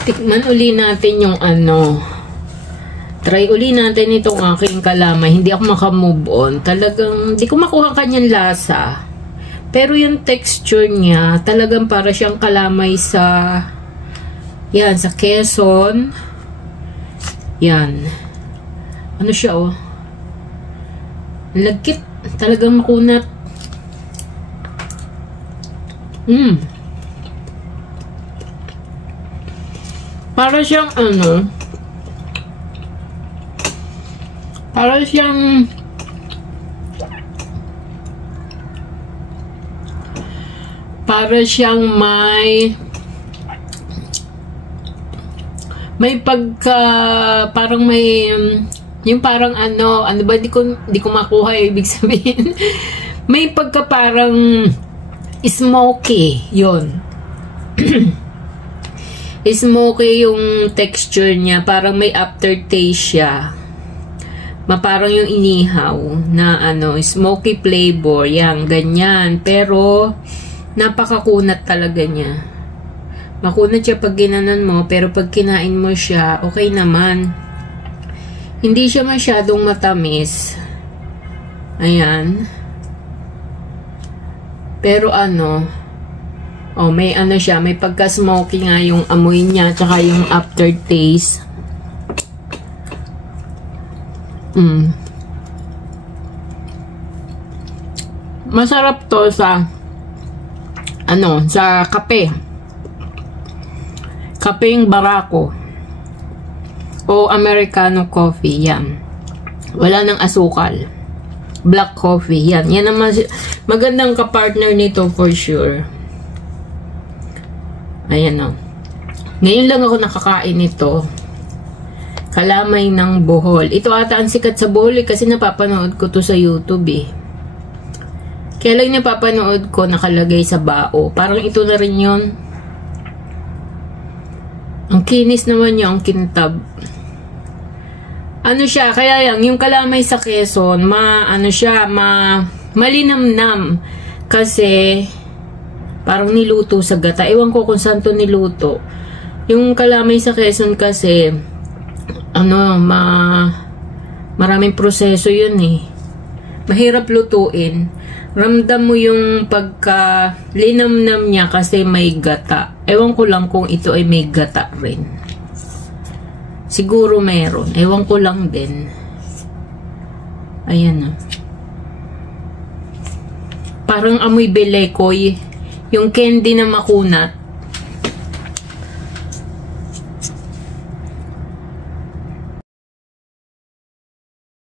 Tikman uli natin yung ano. Try uli natin itong aking kalamay. Hindi ako makamove on. Talagang, hindi ko makuha kanyang lasa. Pero yung texture niya, talagang para siyang kalamay sa, yan, sa Quezon. Yan. Ano siya, oh. Lagkit. Talagang makunat. Para siyang ano, para siyang may pagka parang may yung parang ano ba, di ko makuha yung ibig sabihin. May pagka parang smoky yon. Smoky yung texture niya, parang may aftertaste siya. Parang yung inihaw na ano, smoky flavor, yang ganyan. Pero napakakunat talaga niya. Makunat siya pag ginanon mo, pero pag kinain mo siya, okay naman. Hindi siya masyadong matamis. Ayan. Pero ano, oh, may ano siya, may pagka-smoky nga yung amoy niya, tsaka yung aftertaste. Masarap to sa ano, sa kape. Kapeng Barako o Americano coffee, yan. Wala nang asukal. Black coffee, yan. Yan naman, magandang kapartner nito for sure. Ayan o. Ngayon lang ako nakakain nito. Kalamay ng Bohol. Ito ata ang sikat sa Bohol kasi napapanood ko to sa YouTube eh. Kaya lang napapanood ko nakalagay sa bao. Parang ito na rin yun. Ang kinis naman niya, ang kintab. Ano siya, kaya yung kalamay sa Quezon, malinamnam. Kasi, parang niluto sa gata. Ewan ko kung saan to niluto. Yung kalamay sa Quezon kasi, maraming proseso yun eh. Mahirap lutuin. Ramdam mo yung pagka linamnam niya kasi may gata. Ewan ko lang kung ito ay may gata rin. Siguro meron. Ewan ko lang din. Ayan na. Parang amoy belekoy. Yung candy na makunat.